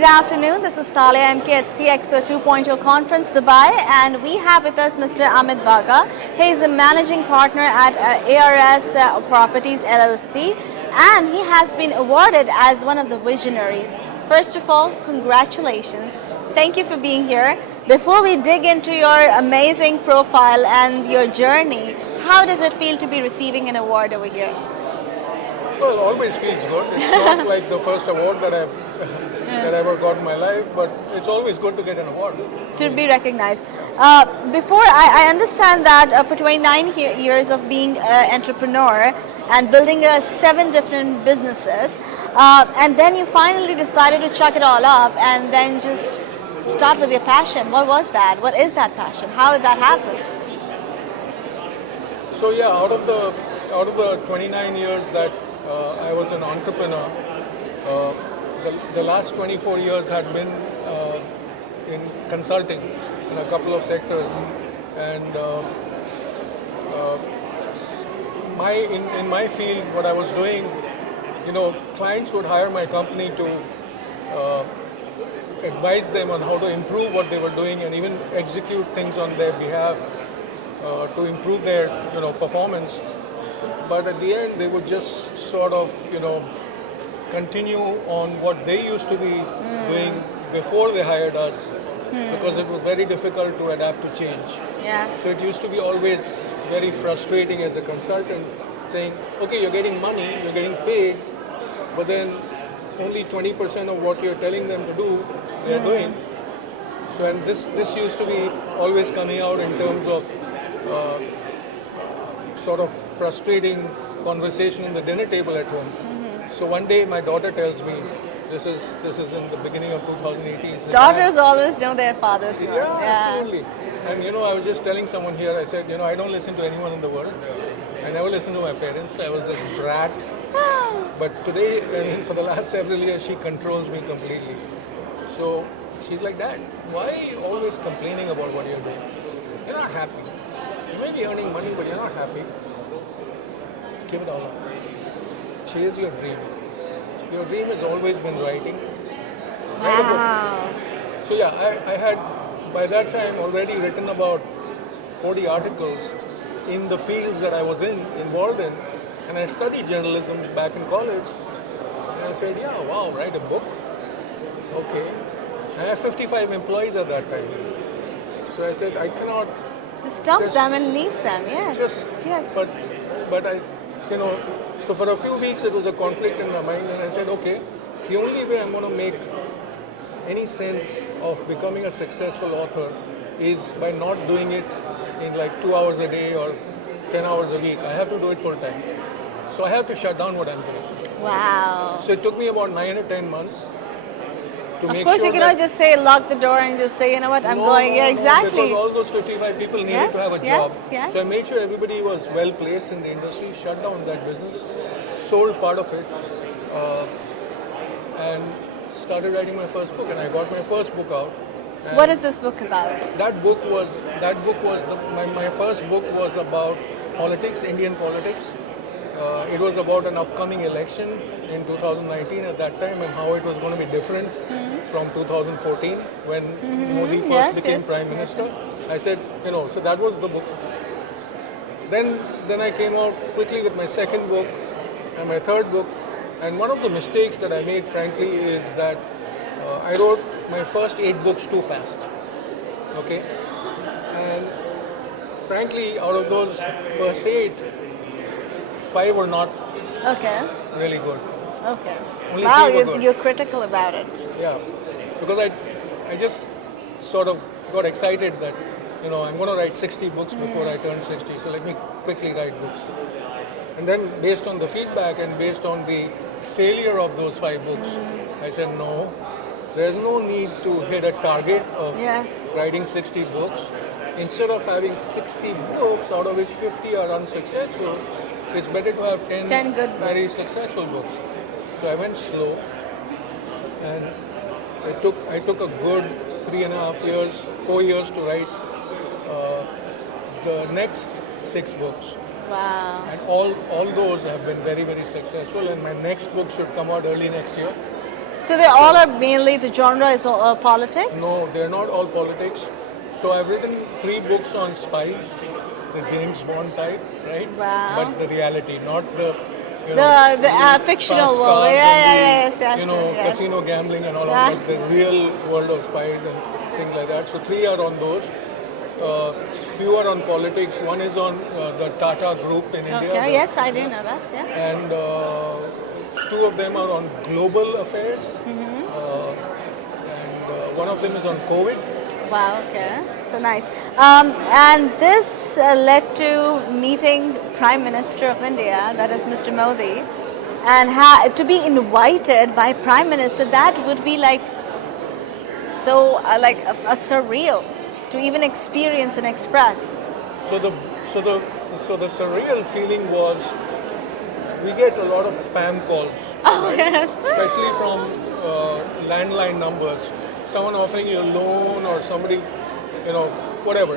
Good afternoon. This is Talia MK at CXO2.0 Conference, Dubai, and we have with us Mr. Amit Bagaria. He is a managing partner at ARS Properties LLP, and he has been awarded as one of the Visionaries. First of all, congratulations. Thank you for being here. Before we dig into your amazing profile and your journey, how does it feel to be receiving an award over here? Well, it always feels good. It's not like the first award that I've that I ever got in my life, but it's always good to get an award. To be recognized. Before, I understand that for 29 years of being an entrepreneur and building 7 different businesses, and then you finally decided to chuck it all up and then just start with your passion. What was that? What is that passion? How did that happen? So yeah, out of the 29 years that I was an entrepreneur, the last 24 years had been in consulting in a couple of sectors, and in my field, what I was doing, clients would hire my company to advise them on how to improve what they were doing and even execute things on their behalf to improve their performance. But at the end, they would just sort of continue on what they used to be doing before they hired us, because it was very difficult to adapt to change. Yes. So it used to be always very frustrating as a consultant, saying, okay, you're getting money, you're getting paid, but then only 20% of what you're telling them to do, they're doing. So, and this used to be always coming out in terms of sort of frustrating conversation in the dinner table at home. So one day my daughter tells me, this is in the beginning of 2018. Daughters always know their father's work. Yeah, absolutely. And I was just telling someone here, I said, I don't listen to anyone in the world. I never listened to my parents. I was this brat. But today, for the last several years, she controls me completely. So she's like, Dad, why are you always complaining about what you're doing? You're not happy. You may be earning money, but you're not happy. Give it all up. Chase your dream. Your dream has always been writing. Write a book. So yeah, I had by that time already written about 40 articles in the fields that I was involved in, and I studied journalism back in college. And I said, yeah, wow, write a book. Okay. I had 55 employees at that time. So I said, I cannot just dump them and leave them. Yes. Yes. But I, so for a few weeks it was a conflict in my mind, and I said, okay, the only way I'm going to make any sense of becoming a successful author is by not doing it in like 2 hours a day or 10 hours a week. I have to do it full time. So I have to shut down what I'm doing. Wow. So it took me about 9 or 10 months to make sure. Of course, you cannot just say lock the door and just say, you know what, I'm going. Yeah, exactly. Because all those 55 people needed to have a job. Yes. So I made sure everybody was well placed in the industry, shut down that business, sold part of it, and started writing my first book. And I got my first book out. What is this book about? My first book was about politics, Indian politics. It was about an upcoming election in 2019 at that time, and how it was going to be different from 2014 when Modi first became Prime Minister. I said, so that was the book. Then I came out quickly with my second book and my third book. And one of the mistakes that I made, frankly, is that I wrote my first 8 books too fast. Okay? And frankly, out of those first 8, 5 were not really good. Okay. Only wow, 3 were good. You're critical about it. Yeah, because I just sort of got excited that, I'm going to write 60 books before I turn 60, so let me quickly write books. And then based on the feedback and based on the failure of those 5 books, I said, no, there's no need to hit a target of writing 60 books. Instead of having 60 books, out of which 50 are unsuccessful, it's better to have 10 good very successful books. So I went slow, and I took a good 3.5 years, 4 years to write the next 6 books. Wow. And all those have been very, very successful, and my next book should come out early next year. So they all are mainly, the genre is politics? No, they're not all politics. So I've written 3 books on spies, the James Bond type, right? Wow. But the reality, not the Fictional fast world. cars Yeah, and yeah, the, yes, yes, yes. casino gambling and all Yeah. of that. The real world of spies and things like that. So 3 are on those. Few are on politics. One is on the Tata Group in India. Okay, yes, I do know that. Yeah. And 2 of them are on global affairs. And one of them is on COVID. Wow, okay. So nice. And this led to meeting Prime Minister of India, that is Mr. Modi, and to be invited by Prime Minister, that would be like so like a surreal to even experience and express. So the surreal feeling was we get a lot of spam calls, Oh, right? yes. Especially from landline numbers. Someone offering you a loan or somebody, whatever,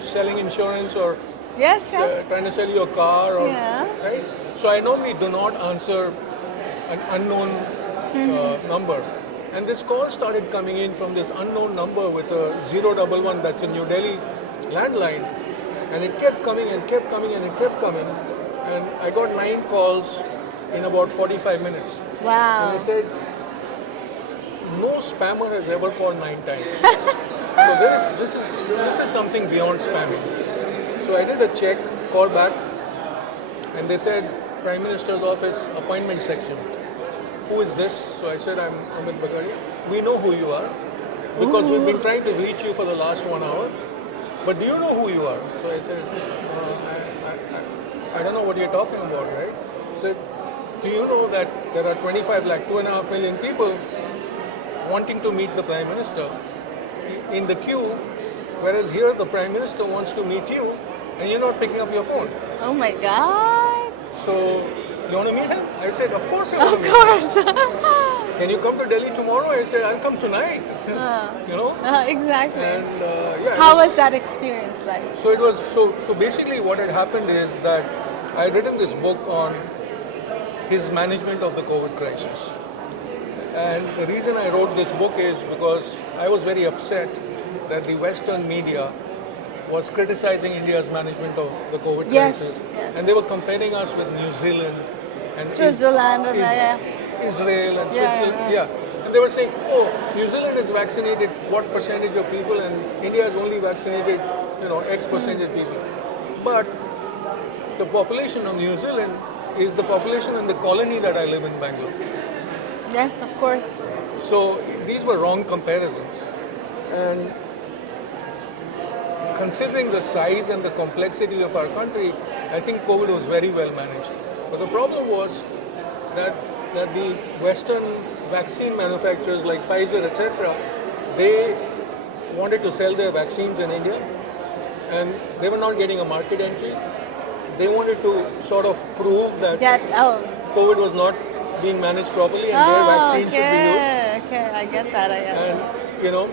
selling insurance or Yes, yes. trying to sell you a car or Yeah. right. So I normally do not answer an unknown number. And this call started coming in from this unknown number with a 011 that's a New Delhi landline. And it kept coming and kept coming and it kept coming. And I got 9 calls in about 45 minutes. And Wow. I said, no spammer has ever called 9 times. So this is something beyond spamming. So I did a check, called back, and they said, Prime Minister's office, appointment section. Who is this? So I said, I'm Amit Bagaria. We know who you are because we've been trying to reach you for the last 1 hour. But do you know who you are? So I said, I don't know what you're talking about, right? I said, do you know that there are 25 lakh, 2.5 million people wanting to meet the Prime Minister in the queue, whereas here the Prime Minister wants to meet you and you're not picking up your phone. Oh my God. So, you want to meet him? I said, of course I want to Of meet him. course. Can you come to Delhi tomorrow? I said, I'll come tonight. Exactly. And yeah. How was that experience like? So it was so basically what had happened is that I had written this book on his management of the COVID crisis. And the reason I wrote this book is because I was very upset that the Western media was criticizing India's management of the COVID Yes, crisis. yes. And they were comparing us with New Zealand and Switzerland and Israel and Yeah, Switzerland. yeah. And they were saying, oh, New Zealand has vaccinated what percentage of people and India has only vaccinated, X percentage of people. But the population of New Zealand is the population in the colony that I live in, Bangalore. Yes, of course. So these were wrong comparisons. And considering the size and the complexity of our country, I think COVID was very well managed. But the problem was that the Western vaccine manufacturers like Pfizer, etc., they wanted to sell their vaccines in India and they were not getting a market entry. They wanted to sort of prove that COVID was not being managed properly and their vaccine should be used. Okay, I get that. And,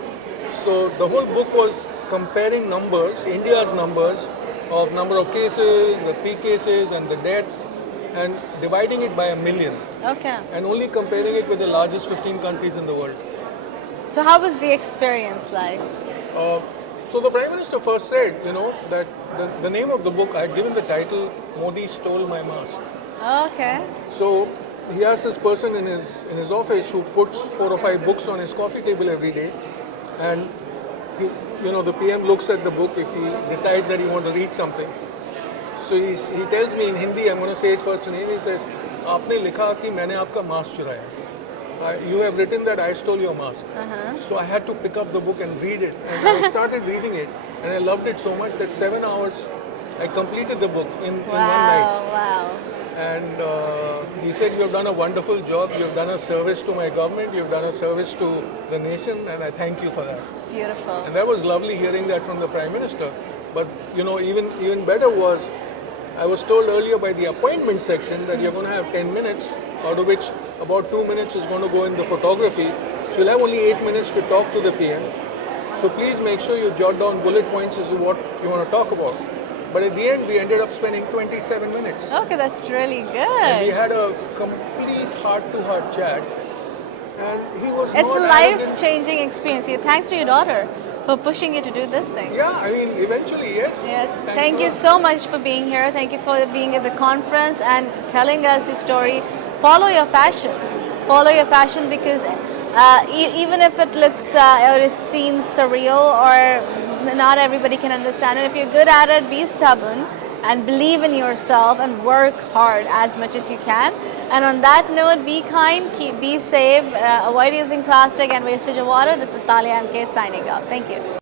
so the whole book was comparing numbers, India's numbers of number of cases, the peak cases and the deaths, and dividing it by 1 million. Okay. And only comparing it with the largest 15 countries in the world. So how was the experience like? So the Prime Minister first said, that the name of the book, I had given the title, Modi Stole My Mask. Okay. So he has this person in his office who puts 4 or 5 books on his coffee table every day, and the PM looks at the book if he decides that he wants to read something. So he tells me in Hindi, I'm going to say it first in Hindi, he says, "Aapne likha ki maine aapka mask churaya." You have written that I stole your mask. So I had to pick up the book and read it. And I started reading it, and I loved it so much that 7 hours I completed the book in one night. Wow. And he said, you have done a wonderful job, you have done a service to my government, you have done a service to the nation, and I thank you for that. Beautiful. And that was lovely hearing that from the Prime Minister. But, even better was, I was told earlier by the appointment section that you're going to have 10 minutes, out of which about 2 minutes is going to go in the photography. So you'll have only 8 minutes to talk to the PM. So please make sure you jot down bullet points as to what you want to talk about. But at the end, we ended up spending 27 minutes. Okay, that's really And we good. had a complete heart-to-heart chat. And he was It's a not arrogant. life-changing experience. Thanks to your daughter for pushing you to do this thing. Yeah, I mean, eventually, yes. Yes. Thanks Thank to you her. so much for being here. Thank you for being at the conference and telling us your story. Follow your passion. Follow your passion because even if it looks or it seems surreal or not everybody can understand it, if you're good at it, be stubborn and believe in yourself and work hard as much as you can. And on that note, be kind, be safe, avoid using plastic and wastage of water. This is Talia MK signing off. Thank you.